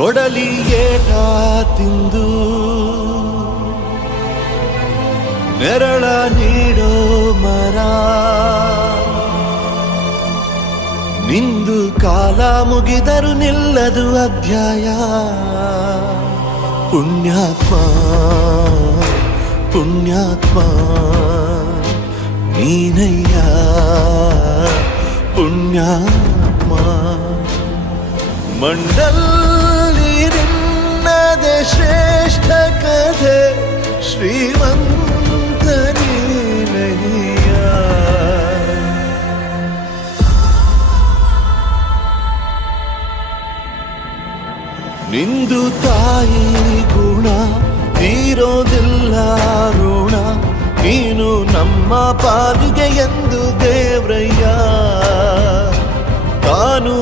ಕೊಡಲಿ ಏಟ ತಿಂದು ನೆರಳ ನೀಡೋ ಮರ ನಿಂದು ಕಾಲ ಮುಗಿದರು ನಿಲ್ಲದು ಅಧ್ಯಾಯ ಪುಣ್ಯಾತ್ಮ ಪುಣ್ಯಾತ್ಮ ನೀನಯ್ಯ ಪುಣ್ಯಾತ್ಮ ಮಂಡಲ್ಲಿ ನಿನ್ನದೆ ಶ್ರೇಷ್ಠ ಕಥೆ ಶ್ರೀಮಂತ ನೀನಯ್ಯ ನಿಂದು ತಾಯಿ ಗುಣ ತೀರೋದಿಲ್ಲ ಋಣ ನೀನು ನಮ್ಮ ಪಾಲಿಗೆ ಎಂದು ದೇವ್ರಯ್ಯ ತಾನು